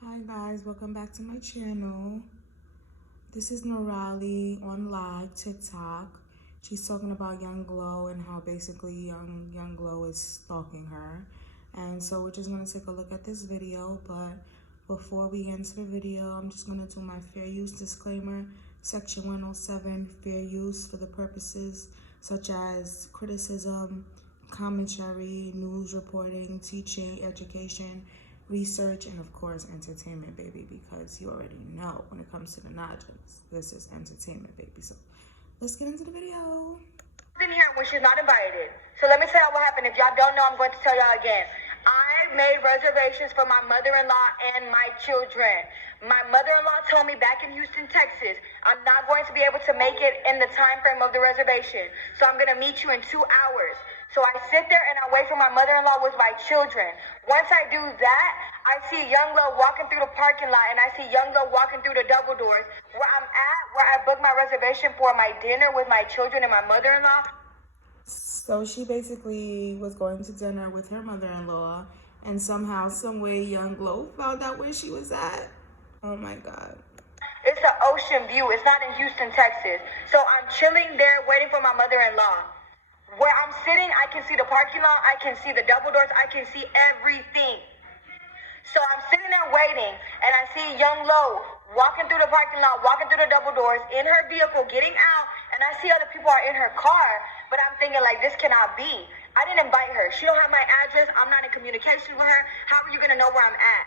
Hi guys, welcome back to my channel. This is Narally on live TikTok. She's talking about Younglo and how basically Younglo is stalking her. And so we're just gonna take a look at this video, but before we get into the video, I'm just gonna do my fair use disclaimer. Section 107, fair use for the purposes such as criticism, commentary, news reporting, teaching, education, research, and of course entertainment, baby, because you already know when it comes to the Najas, this is entertainment, baby. So let's get into the video. In here when she's not invited. So let me tell y'all what happened. If y'all don't know, I'm going to tell y'all again. I made reservations for my mother-in-law and my children. My mother-in-law told me back in Houston, Texas, I'm not going to be able to make it in the time frame of the reservation. So I'm going to meet you in 2 hours. So I sit there and I wait for my mother-in-law with my children. Once I do that, I see Younglo walking through the parking lot and I see Younglo walking through the double doors where I'm at, where I booked my reservation for my dinner with my children and my mother-in-law. So she basically was going to dinner with her mother-in-law, and somehow, some way, Younglo found out where she was at. Oh my God. It's an ocean view. It's not in Houston, Texas. So I'm chilling there waiting for my mother-in-law. Where I'm sitting, I can see the parking lot. I can see the double doors. I can see everything. So I'm sitting there waiting, and I see Younglo walking through the parking lot, walking through the double doors, in her vehicle, getting out, and I see other people are in her car, but I'm thinking, like, this cannot be. I didn't invite her. She don't have my address. I'm not in communication with her. How are you going to know where I'm at?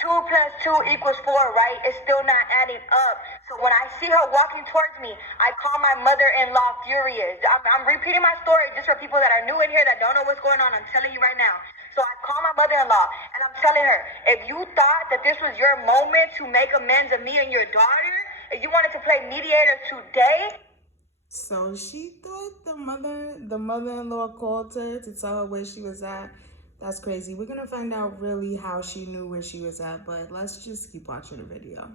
2 plus 2 equals 4, right? It's still not adding up. So when I see her walking towards me, I call my mother-in-law furious. I'm repeating my story just for people that are new in here that don't know what's going on. I'm telling you right now. So I call my mother-in-law and I'm telling her, if you thought that this was your moment to make amends of me and your daughter, if you wanted to play mediator today. So she thought the mother-in-law called her to tell her where she was at. That's crazy. We're gonna find out really how she knew where she was at, but let's just keep watching the video.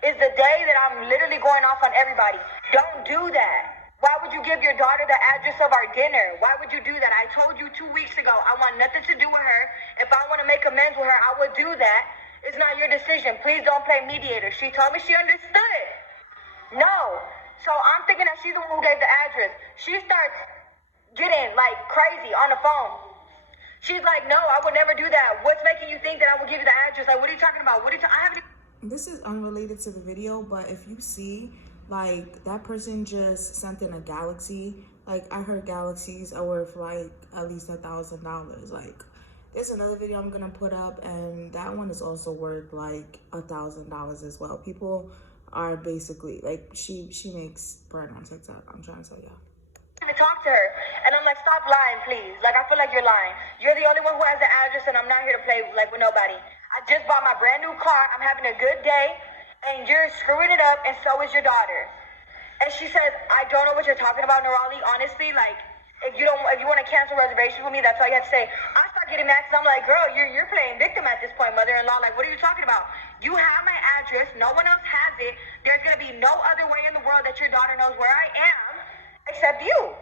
Is the day that I'm literally going off on everybody. Don't do that. Why would you give your daughter the address of our dinner? Why would you do that? I told you 2 weeks ago, I want nothing to do with her. If I want to make amends with her, I would do that. It's not your decision. Please don't play mediator. She told me she understood. No. So I'm thinking that she's the one who gave the address. She starts getting like crazy on the phone. She's like, no, I would never do that. What's making you think that I will give you the address? Like, what are you talking about? I haven't. This is unrelated to the video, but if you see, like, that person just sent in a galaxy. Like, I heard galaxies are worth like at least $1,000. Like, there's another video I'm gonna put up, and that one is also worth like $1,000 as well. People are basically like, she makes bread on TikTok. I'm trying to tell y'all. Even talk to her, and I'm like, stop lying, please. Like, I feel like you're lying. You're the only one who has the address, and I'm not here to play like with nobody. I just bought my brand new car. I'm having a good day, and you're screwing it up, and so is your daughter. And she says, I don't know what you're talking about, Narally. Honestly, like, if you want to cancel reservations with me, that's all you have to say. I start getting mad because I'm like, girl, you're playing victim at this point, mother-in-law. Like, what are you talking about? You have my address. No one else has it. There's gonna be no other way in the world that your daughter knows where I am except you.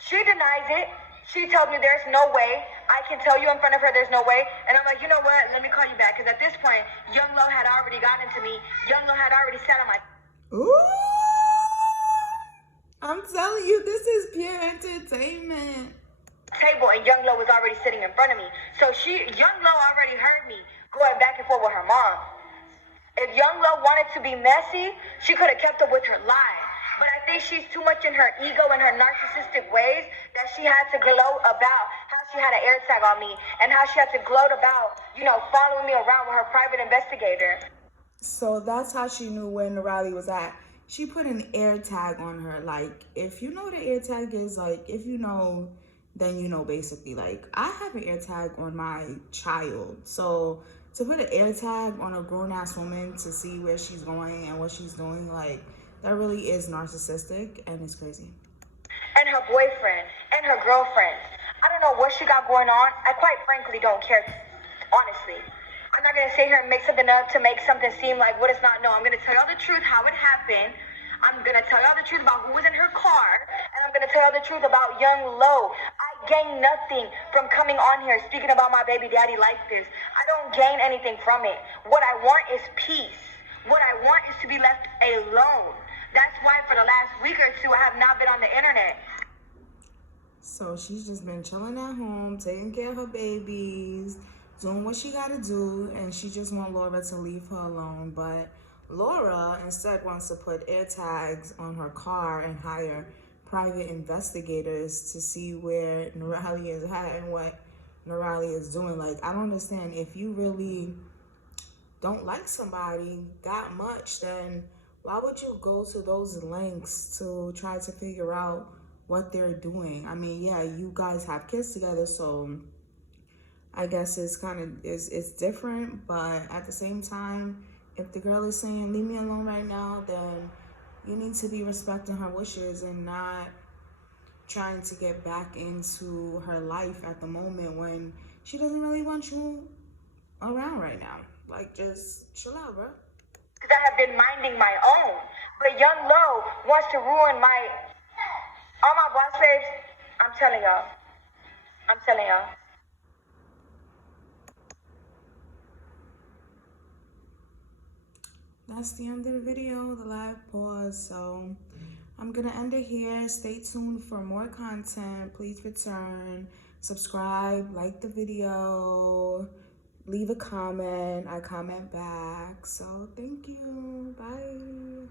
She denies it. She tells me there's no way. I can tell you in front of her there's no way. And I'm like, you know what? Let me call you back. Because at this point, Younglo had already gotten to me. Younglo had already sat on my Ooh, I'm telling you, this is pure entertainment. table, and Younglo was already sitting in front of me. So Younglo already heard me going back and forth with her mom. If Younglo wanted to be messy, she could have kept up with her lie. But I think she's too much in her ego and her narcissistic ways that she had to gloat about how she had an air tag on me and how she had to gloat about, following me around with her private investigator. So that's how she knew where Narally was at. She put an air tag on her. Like, if you know what an air tag is, like, if you know, then you know, basically. Like, I have an air tag on my child. So to put an air tag on a grown-ass woman to see where she's going and what she's doing, like, that really is narcissistic, and it's crazy. And her boyfriend and her girlfriend. I don't know what she got going on. I quite frankly don't care, honestly. I'm not going to sit here and make something up to make something seem like what it's not. No, I'm going to tell y'all the truth, how it happened. I'm going to tell y'all the truth about who was in her car. And I'm going to tell y'all the truth about Younglo. I gain nothing from coming on here speaking about my baby daddy like this. I don't gain anything from it. What I want is peace. What I want is to be left alone. That's why for the last week or two, I have not been on the internet. So she's just been chilling at home, taking care of her babies, doing what she gotta do, and she just want Laura to leave her alone. But Laura instead wants to put air tags on her car and hire private investigators to see where Narally is at and what Narally is doing. Like, I don't understand. If you really don't like somebody that much, then why would you go to those lengths to try to figure out what they're doing? I mean, yeah, you guys have kids together, so I guess it's kind of it's different, but at the same time, if the girl is saying leave me alone right now, then you need to be respecting her wishes and not trying to get back into her life at the moment when she doesn't really want you around right now. Like, just chill out, bro. Because I have been minding my own. But Younglo wants to ruin all my boss babes. I'm telling y'all. I'm telling y'all. That's the end of the video, the live pause. So I'm gonna end it here. Stay tuned for more content. Please return, subscribe, like the video, leave a comment. I comment back. So thank you. Bye.